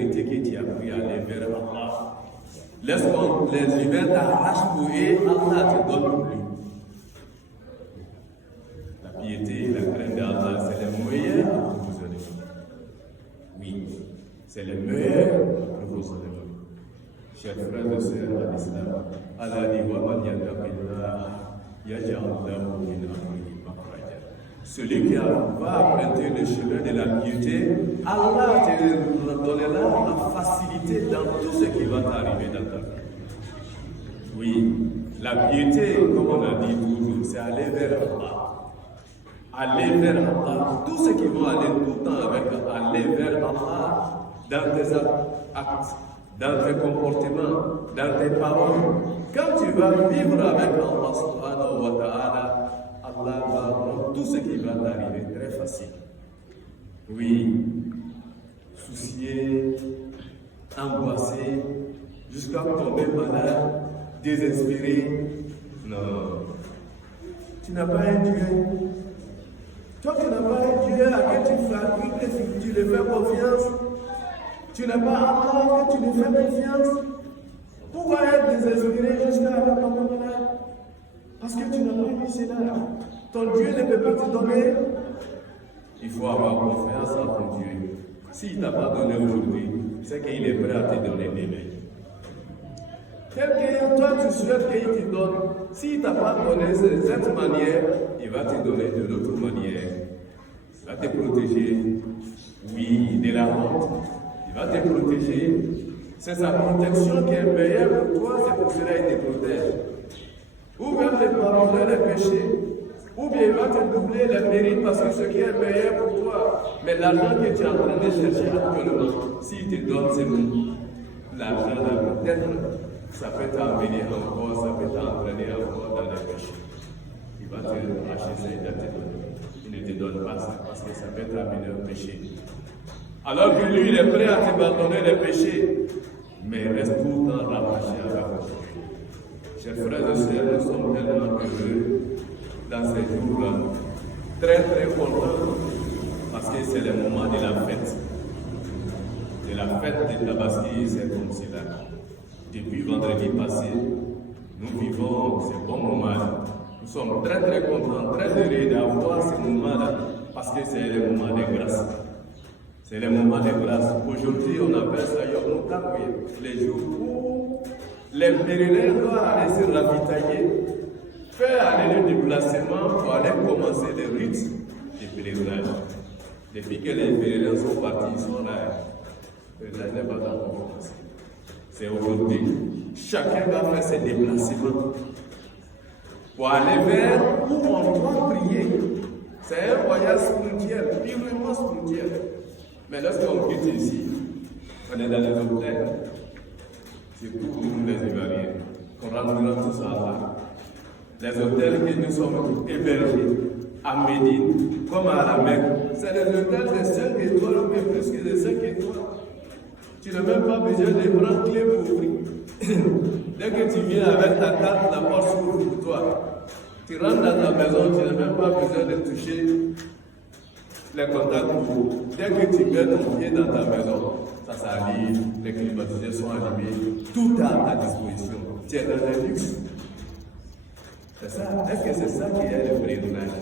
l'intégrité que tu as pris à aller vers Allah. Laisse que les humains t'arrachent pour eux, Allah te donne pour lui. La piété et la crainte d'Allah, c'est le meilleur pour vos ennemis. Oui, c'est le meilleur pour vos ennemis. Chers frères et sœurs en islam, Allah dit wa man yattaqillah yaj'al lahu min amrihi makhraja. Celui qui va emprunter le chemin de la piété, Allah te donnera la facilité dans tout ce qui va t'arriver dans ta vie. Oui, la piété, comme on a dit toujours, c'est aller vers Allah. Aller vers Allah. Tous ceux qui vont aller tout le temps avec aller vers Allah dans tes actes, dans tes comportements, dans tes paroles. Quand tu vas vivre avec Allah subhanahu wa ta'ala, Allah va rendre tout ce qui va t'arriver très facile. Oui, soucié, angoissé, jusqu'à tomber malade, désespéré. Non. Tu n'as pas un Dieu. Toi, tu n'as pas un Dieu à qui tu le fais confiance. Tu n'as pas Allah que tu lui fais confiance. Pourquoi être désespéré jusqu'à aller tomber malade? Parce que tu n'as pas eu cela. Ton Dieu ne peut pas te donner. Il faut avoir confiance en ton Dieu. S'il ne t'a pas donné aujourd'hui, c'est qu'il est prêt à te donner demain. Tel que toi tu souhaites qu'il te donne, s'il ne t'a pas donné de cette manière, il va te donner de l'autre manière. Il va te protéger, oui, de la honte. Il va te protéger. C'est sa protection qui est meilleure pour toi, c'est pour cela qu'il te protège. Ou bien te pardonner les péchés, ou bien il va te doubler les mérites parce que ce qui est meilleur pour toi. Mais l'argent que tu es en train de chercher actuellement, s'il te donne, c'est bon. L'argent là, peut-être, ça peut t'amener encore, ça peut t'entraîner encore dans les péchés. Il va te lâcher ça, il va te donner. Il ne te donne pas ça parce que ça peut t'amener au péché. Alors que lui, il est prêt à t'abandonner les péchés, mais reste tout le temps rattaché à la vie. Chers frères et sœurs, nous sommes tellement heureux dans ces jours-là, très très contents, parce que c'est le moment de la fête. De la fête de Tabaski, c'est comme cela. Depuis vendredi passé, nous vivons ce bon moment. Nous sommes très très contents, très heureux d'avoir ce moment-là, parce que c'est le moment de grâce. C'est le moment de grâce. Aujourd'hui, on appelle ça Yom Kippur, les jours où les pèlerins doivent aller se ravitailler, faire aller le déplacement pour aller commencer les rites des pèlerinages. Depuis que les pèlerins sont partis, ils sont là. Le pèlerinage n'est pas encore commencé. C'est aujourd'hui. Chacun va faire ses déplacements pour aller vers où on doit prier. C'est un voyage spirituel, purement spirituel. Mais lorsqu'on quitte ici, on est dans les hôtels. C'est pour nous les Ivoiriens qu'on rentrera tous à là. Les hôtels que nous sommes hébergés à Médine, comme à la Mecque, c'est des hôtels de 5 étoiles ou bien plus que de 5 étoiles. Tu n'as même pas besoin de prendre clé pour ouvrir. Dès que tu viens avec ta carte, la porte s'ouvre pour toi. Tu rentres dans ta maison, tu n'as même pas besoin de toucher les contacts. Dès que tu mets ton pied dans ta maison, ça s'allume, les climatiseurs sont allumés, tout est à ta disposition. Tu es dans le luxe. C'est ça. Est-ce que c'est ça qui est le pèlerinage?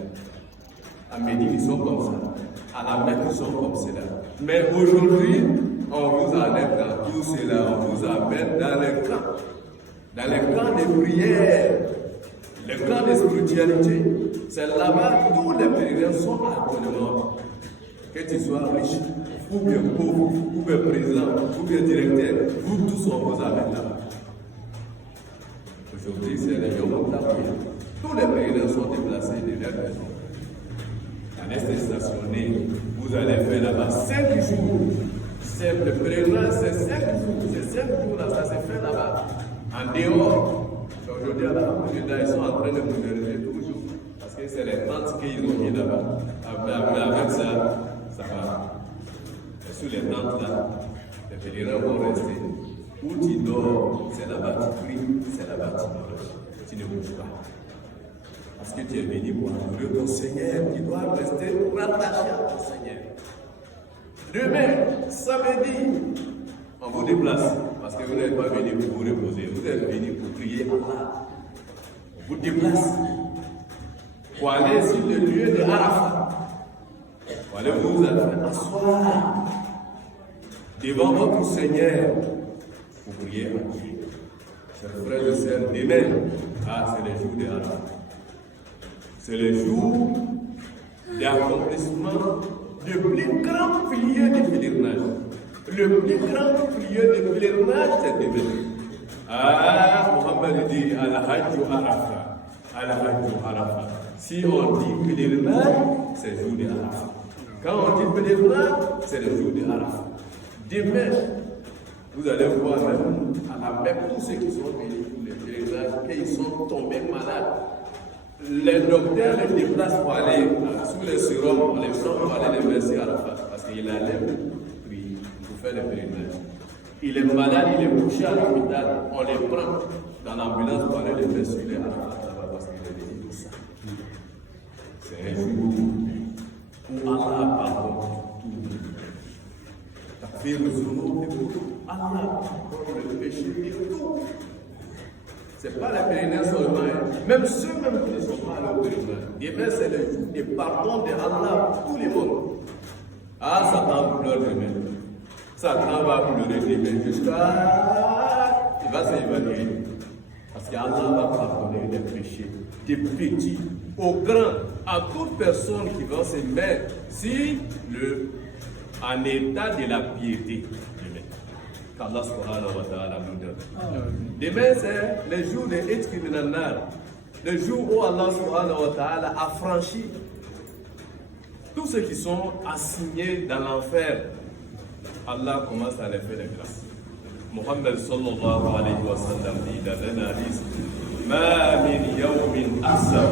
À Médine, ils sont comme ça. À la Mecque, ils sont comme cela. Mais aujourd'hui, on vous enlève dans tout cela, on vous amène dans les camps. Dans les camps de prière, les camps de spiritualité. C'est là-bas tous les pèlerins sont actuellement. Que tu sois riche, ou bien pauvre, ou bien président, ou bien directeur, vous tous on vous amène là-bas. Aujourd'hui, c'est le Yom Kippur. Tous les pèlerins sont déplacés de leur maison. Allez se stationner, vous allez faire là-bas 5 jours. C'est le pèlerinage, c'est 5 jours. C'est 5 jours là, ça se fait là-bas. En dehors. Aujourd'hui, ils sont en train de moderniser toujours. Parce que c'est les tentes qu'ils ont mis là-bas. Avec ça, ça va. Et sur les tentes là, les pèlerins vont rester. Où tu dors, c'est là-bas tu pries, c'est là-bas tu manges. Tu ne bouges pas. Parce que tu es venu pour adorer ton Seigneur. Tu dois rester rattaché à ton Seigneur. Demain, samedi, déplace. Parce que vous n'êtes pas venu pour vous reposer, vous êtes venu pour prier Allah. Vous déplacez. Pour aller sur le lieu de Arafat. Pour aller vous asseoir devant votre Seigneur pour prier à Dieu. Chers frères et sœurs, demain, c'est le jour de Arafat. C'est le jour d'accomplissement du plus grand pilier du pèlerinage. Le plus grand pilier du pèlerinage, c'est demain. Mohammed dit Al-Hajj Arafat. Al-Hajj Arafat. Si on dit pèlerinage, c'est le jour de Arafat. Quand on dit pèlerinage, c'est le jour de Arafat. Demain, vous allez voir même à la Mecque tous ceux qui sont venus pour les pèlerinages, qu'ils sont tombés malades. Les docteurs les déplacent pour aller sous les sérums, on les prend pour aller les verser à Arafat. Parce qu'il allait prier pour faire le pèlerinage. Il est malade, il est couché à l'hôpital, on les prend dans l'ambulance pour aller les verser à Arafat parce qu'il est dédié pour ça. C'est un jour où Allah pardonne tout. Takfir le zounou et tout. Allah pardonne le péché et tout. Ce n'est pas les pèlerins seulement, même ceux-mêmes qui ne sont pas allés au pèlerinage. Demain, c'est le jour du pardon de Allah pour tous les mondes. Satan pleure demain. Satan va pleurer demain jusqu'à. Il va s'évanouir. Parce qu'Allah va pardonner les péchés, des petits aux grands, à toute personne qui va se mettre en état de la piété. Qu'Allah subhanahu wa ta'ala nous donne. Demain, c'est le jour de Itqi min an-nar, le jour où Allah subhanahu wa ta'ala a franchi tous ceux qui sont assignés dans l'enfer. Allah commence à les faire des grâces. Muhammad sallallahu alayhi wa sallam dit dans un hadith Ma min yawmin ahsab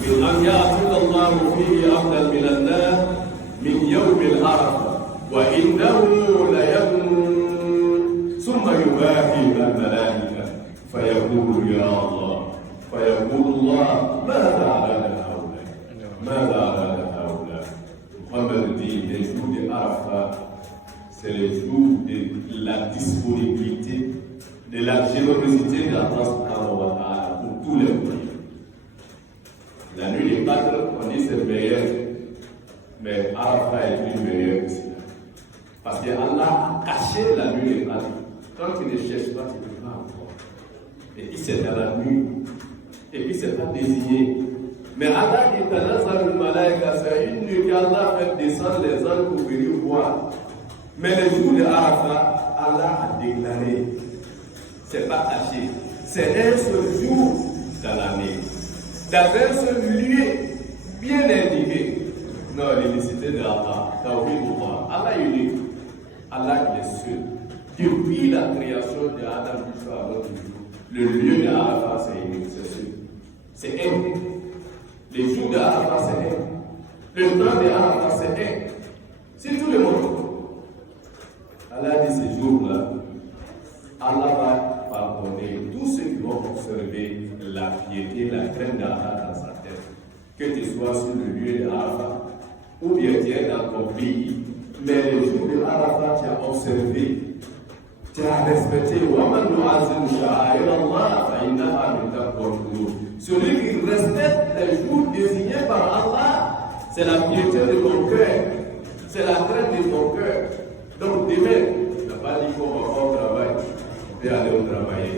min an ya'tid Allah fihi afdal min an-nar min yawm al-arafah wa innahu la yakun ثم يباهي الملائكة فيقول يا الله فيقول الله ماذا أراد هؤلاء ماذا أراد هؤلاء Muhammad dit les jours de Arafat c'est les jours de la disponibilité de la générosité de Allah subhanahu wa ta'ala pour tous les croyants. La nuit des 4 on dit c'est meilleur mais Arafat est plus meilleur que cela parce que Allah a caché la nuit des 4. Quand tu ne cherches pas, tu ne peux pas encore. Et puis c'est dans la nuit. Et puis c'est pas désigné. Mais Allah dit Tanazalul Malaika, c'est une nuit qu'Allah fait descendre les anges pour venir voir. Mais le jour de Arafat, Allah a déclaré. C'est pas caché. C'est un seul jour dans l'année. Dans un seul lieu bien indiqué. Non, l'unicité de Allah. Allah est unique. Allah est seul. Depuis la création de Adam jusqu'à notre jour, le lieu de Arafat c'est unique, c'est sûr. C'est un. Les jours de Arafat c'est un. Le temps de Arafat c'est un. C'est tout le monde. Allah dit ces jours-là, Allah va pardonner tous ceux qui vont observer la piété, la crainte d'Allah dans sa tête. Que tu sois sur le lieu de Arafat ou bien tu es dans ton pays, mais les jours de Arafat tu as observé. Tu as respecté celui qui respecte les jours désignés par Allah, c'est la piété de ton cœur, c'est la crainte de ton cœur. Donc demain, tu n'as pas dit qu'on va pas au travail, on peut aller au travail.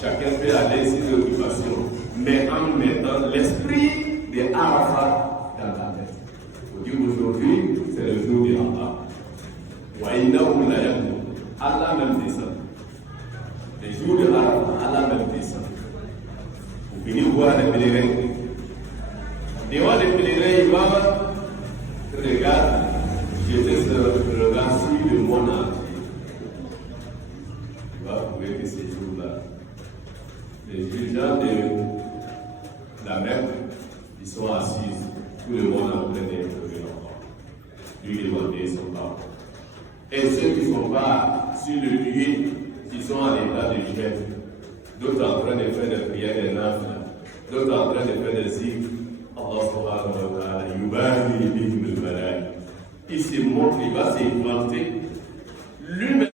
Chacun peut aller sur l'occupation, mais en mettant l'esprit de Arafat dans ta tête. Vous dites aujourd'hui, c'est le jour de Allah. Allah même descend. Les jours de Arafat, Allah même descend. Vous venez voir les pèlerins. Devant les pèlerins, il va regarder, jeter ce regard sur le monde entier. Il va trouver que ces jours-là, les gens de la Mecque, ils sont assis, tout le monde en train d'être encore. Lui demander son pardon. Et ceux qui ne sont pas sur le lieu, qui sont en état de jeûne, d'autres en train de faire des prières des nafles, d'autres en train de faire des zikr, Allah subhanahu wa ta'ala, il se montre, il va s'éventer